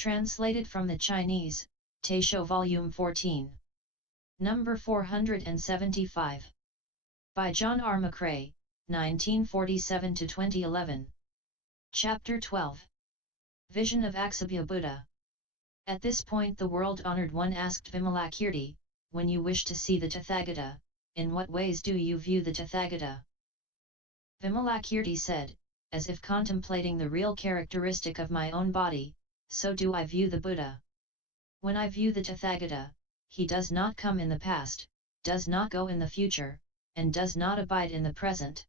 Translated from the Chinese, Taisho Volume 14. Number 475. By John R. McRae, 1947–2011. Chapter 12. Vision of Akṣobhya Buddha. At this point the world-honored one asked Vimalakīrti, when you wish to see the Tathagata, in what ways do you view the Tathagata? Vimalakīrti said, as if contemplating the real characteristic of my own body, so do I view the Buddha. When I view the Tathagata, he does not come in the past, does not go in the future, and does not abide in the present.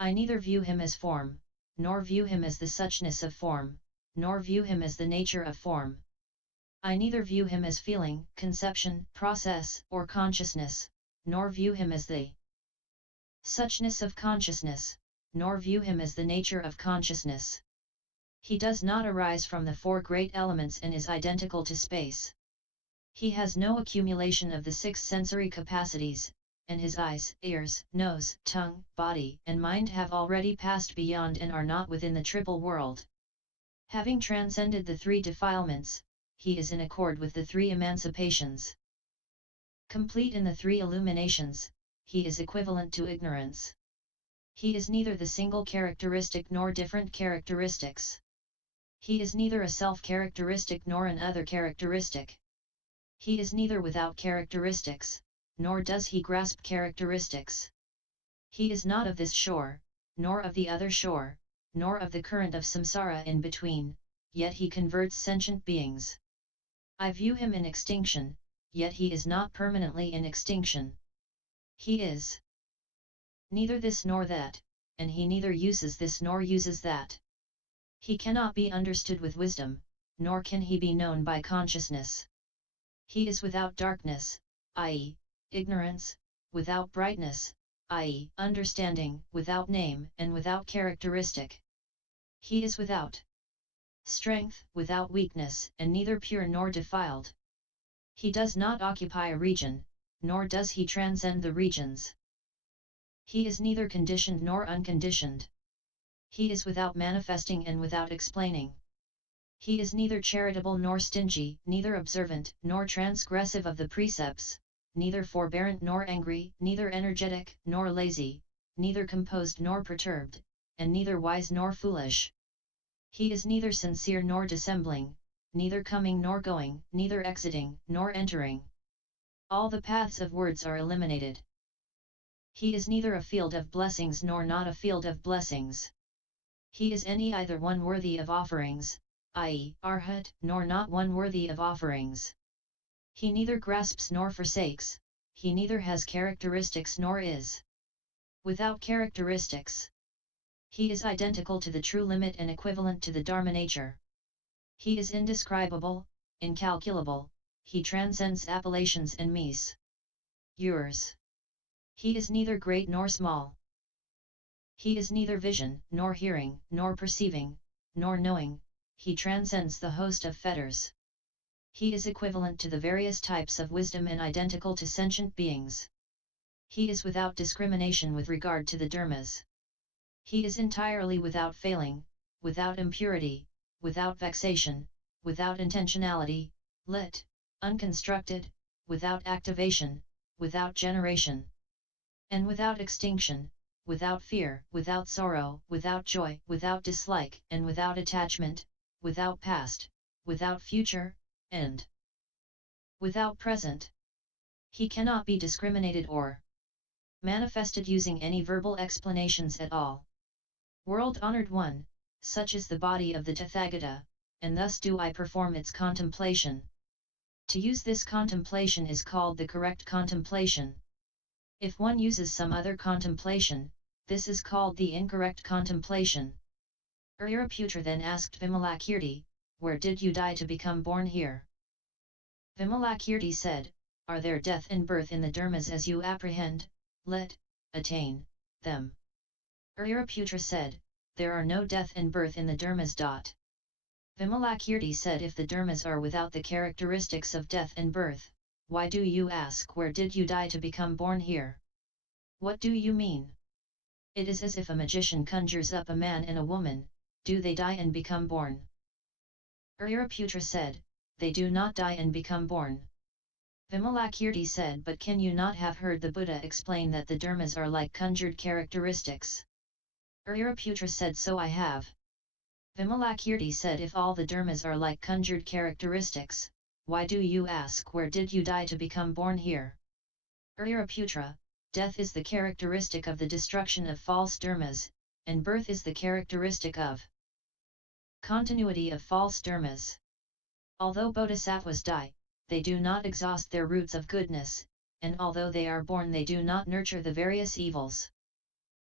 I neither view him as form, nor view him as the suchness of form, nor view him as the nature of form. I neither view him as feeling, conception, process, or consciousness, nor view him as the suchness of consciousness, nor view him as the nature of consciousness. He does not arise from the four great elements and is identical to space. He has no accumulation of the six sensory capacities, and his eyes, ears, nose, tongue, body, and mind have already passed beyond and are not within the triple world. Having transcended the three defilements, he is in accord with the three emancipations. Complete in the three illuminations, he is equivalent to ignorance. He is neither the single characteristic nor different characteristics. He is neither a self-characteristic nor an other characteristic. He is neither without characteristics, nor does he grasp characteristics. He is not of this shore, nor of the other shore, nor of the current of samsara in between, yet he converts sentient beings. I view him in extinction, yet he is not permanently in extinction. He is neither this nor that, and he neither uses this nor uses that. He cannot be understood with wisdom, nor can he be known by consciousness. He is without darkness, i.e., ignorance, without brightness, i.e., understanding, without name and without characteristic. He is without strength, without weakness, and neither pure nor defiled. He does not occupy a region, nor does he transcend the regions. He is neither conditioned nor unconditioned. He is without manifesting and without explaining. He is neither charitable nor stingy, neither observant nor transgressive of the precepts, neither forbearant nor angry, neither energetic nor lazy, neither composed nor perturbed, and neither wise nor foolish. He is neither sincere nor dissembling, neither coming nor going, neither exiting nor entering. All the paths of words are eliminated. He is neither a field of blessings nor not a field of blessings. He is either one worthy of offerings, i.e., arhat, nor not one worthy of offerings. He neither grasps nor forsakes, he neither has characteristics nor is without characteristics. He is identical to the true limit and equivalent to the Dharma nature. He is indescribable, incalculable, he transcends appellations and me's. Yours. He is neither great nor small. He is neither vision, nor hearing, nor perceiving, nor knowing, he transcends the host of fetters. He is equivalent to the various types of wisdom and identical to sentient beings. He is without discrimination with regard to the dharmas. He is entirely without failing, without impurity, without vexation, without intentionality, lit, unconstructed, without activation, without generation, and without extinction, without fear, without sorrow, without joy, without dislike, and without attachment, without past, without future, and without present. He cannot be discriminated or manifested using any verbal explanations at all. World-honored one, such is the body of the Tathagata, and thus do I perform its contemplation. To use this contemplation is called the correct contemplation. If one uses some other contemplation, this is called the incorrect contemplation. Uriputra then asked Vimalakīrti, where did you die to become born here? Vimalakīrti said, are there death and birth in the dharmas as you apprehend, attain, them? Uriputra said, there are no death and birth in the dharmas. Vimalakīrti said, if the dharmas are without the characteristics of death and birth, why do you ask where did you die to become born here? What do you mean? It is as if a magician conjures up a man and a woman, do they die and become born? Uriraputra said, they do not die and become born. Vimalakirti said, but can you not have heard the Buddha explain that the dharmas are like conjured characteristics? Uriraputra said, so I have. Vimalakirti said, if all the dharmas are like conjured characteristics, why do you ask where did you die to become born here? Uriraputra, death is the characteristic of the destruction of false dharmas, and birth is the characteristic of continuity of false dharmas. Although bodhisattvas die, they do not exhaust their roots of goodness, and although they are born they do not nurture the various evils.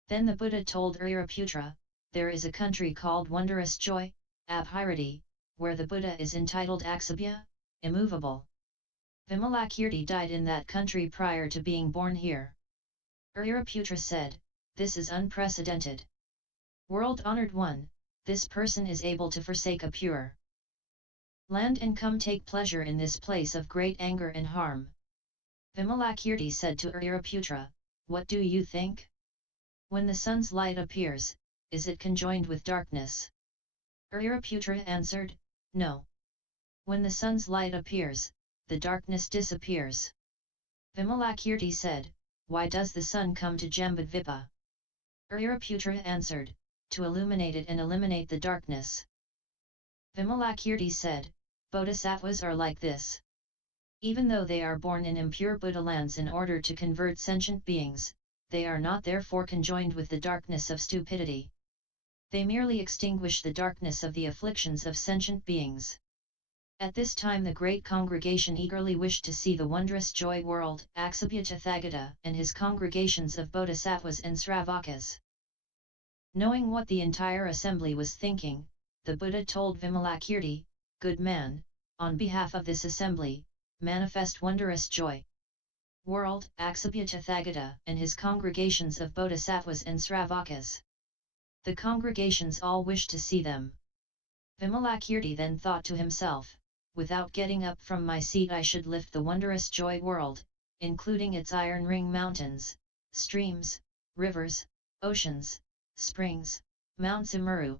Then the Buddha told Uriraputra, there is a country called Wondrous Joy, Abhirati, where the Buddha is entitled Akṣobhya, immovable. Vimalakirti died in that country prior to being born here. Uriraputra said, this is unprecedented. World-honored one, this person is able to forsake a pure land and come take pleasure in this place of great anger and harm. Vimalakirti said to Uriraputra, what do you think? When the sun's light appears, is it conjoined with darkness? Uriraputra answered, no. When the sun's light appears, the darkness disappears. Vimalakirti said, why does the sun come to Jambudvipa? Uriraputra answered, to illuminate it and eliminate the darkness. Vimalakirti said, bodhisattvas are like this. Even though they are born in impure Buddha lands in order to convert sentient beings, they are not therefore conjoined with the darkness of stupidity. They merely extinguish the darkness of the afflictions of sentient beings. At this time the great congregation eagerly wished to see the wondrous joy world, Akṣobhya Tathagata and his congregations of bodhisattvas and sravakas. Knowing what the entire assembly was thinking, the Buddha told Vimalakirti, good man, on behalf of this assembly, manifest wondrous joy world, Akṣobhya Tathagata and his congregations of bodhisattvas and sravakas. The congregations all wished to see them. Vimalakirti then thought to himself, without getting up from my seat I should lift the wondrous joy world, including its iron ring mountains, streams, rivers, oceans, springs, Mount Sumeru,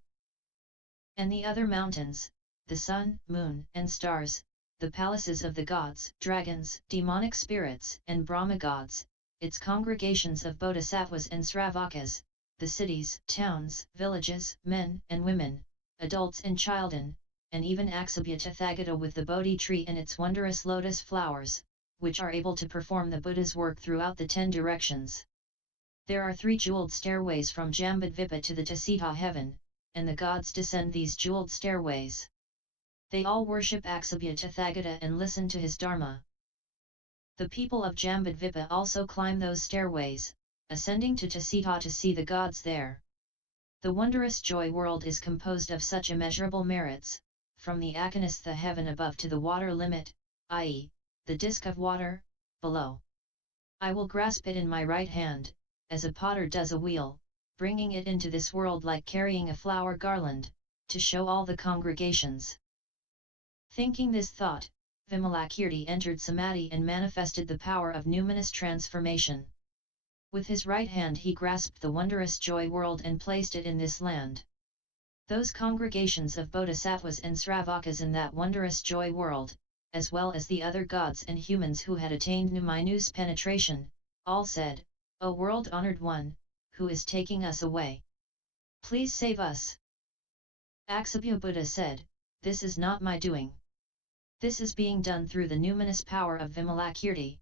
and the other mountains, the sun, moon, and stars, the palaces of the gods, dragons, demonic spirits, and Brahma gods, its congregations of bodhisattvas and sravakas, the cities, towns, villages, men and women, adults and children, and even Akṣobhya Tathagata with the Bodhi tree and its wondrous lotus flowers, which are able to perform the Buddha's work throughout the 10 directions. There are 3 jeweled stairways from Jambudvipa to the Tasita heaven, and the gods descend these jeweled stairways. They all worship Akṣobhya Tathagata and listen to his dharma. The people of Jambudvipa also climb those stairways, ascending to Tasita to see the gods there. The wondrous joy world is composed of such immeasurable merits, from the Akanistha heaven above to the water limit, i.e., the disk of water, below. I will grasp it in my right hand, as a potter does a wheel, bringing it into this world like carrying a flower garland, to show all the congregations. Thinking this thought, Vimalakirti entered Samadhi and manifested the power of numinous transformation. With his right hand he grasped the wondrous joy world and placed it in this land. Those congregations of bodhisattvas and sravakas in that wondrous joy world, as well as the other gods and humans who had attained numinous penetration, all said, O world-honored one, who is taking us away? Please save us. Akṣobhya Buddha said, this is not my doing. This is being done through the numinous power of Vimalakirti.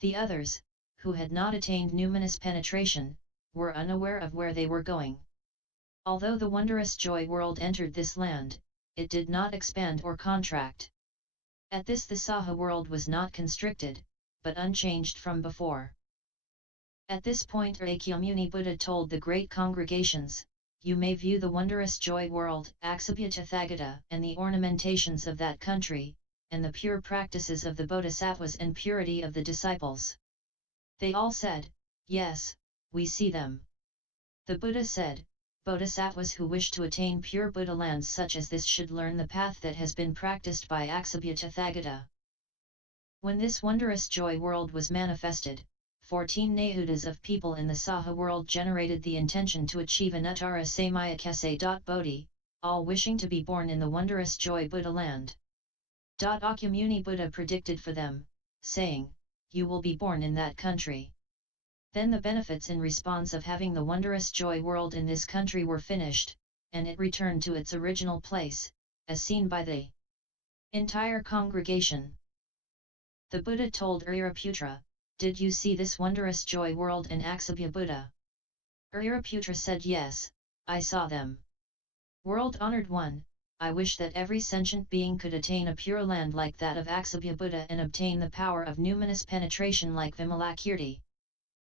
The others, who had not attained numinous penetration, were unaware of where they were going. Although the wondrous joy world entered this land, it did not expand or contract. At this the Saha world was not constricted, but unchanged from before. At this point Akyamuni Buddha told the great congregations, you may view the wondrous joy world, Akṣobhya Tathagata, and the ornamentations of that country, and the pure practices of the bodhisattvas and purity of the disciples. They all said, yes, we see them. The Buddha said, bodhisattvas who wish to attain pure Buddha lands such as this should learn the path that has been practiced by Akṣobhya Tathagata. When this wondrous joy world was manifested, 14 Nahudas of people in the Saha world generated the intention to achieve Anuttara Samaya Kese. Bodhi, all wishing to be born in the wondrous joy Buddha land. Akyamuni Buddha predicted for them, saying, "You will be born in that country." Then the benefits in response of having the wondrous joy world in this country were finished, and it returned to its original place, as seen by the entire congregation. The Buddha told Uriyaputra, "Did you see this wondrous joy world and Akṣobhya Buddha?" Uriyaputra said, "Yes, I saw them." World-honored one, I wish that every sentient being could attain a pure land like that of Akṣobhya Buddha and obtain the power of numinous penetration like Vimalakīrti.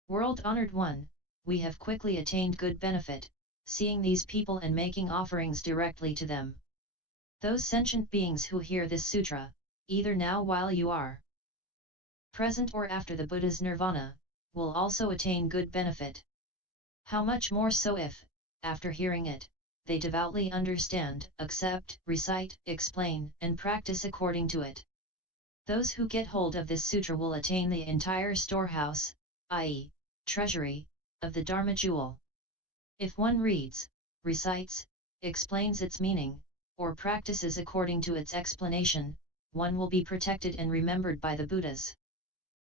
World-honored one, we have quickly attained good benefit, seeing these people and making offerings directly to them. Those sentient beings who hear this sutra, either now while you are present or after the Buddha's nirvana, will also attain good benefit. How much more so if, after hearing it, they devoutly understand, accept, recite, explain, and practice according to it. Those who get hold of this sutra will attain the entire storehouse, i.e., treasury, of the Dharma jewel. If one reads, recites, explains its meaning, or practices according to its explanation, one will be protected and remembered by the Buddhas.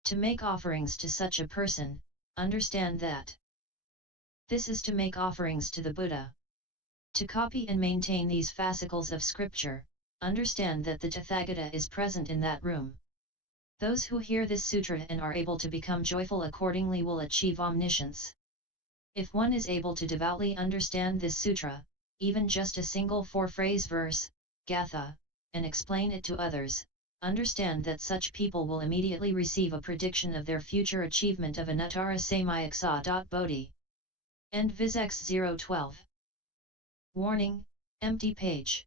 To make offerings to such a person, understand that this is to make offerings to the Buddha. To copy and maintain these fascicles of scripture, understand that the Tathagata is present in that room. Those who hear this sutra and are able to become joyful accordingly will achieve omniscience. If one is able to devoutly understand this sutra, even just a single 4-phrase verse, gatha, and explain it to others, understand that such people will immediately receive a prediction of their future achievement of anuttara samyaksa. Bodhi. End Viz X 012. Warning, empty page.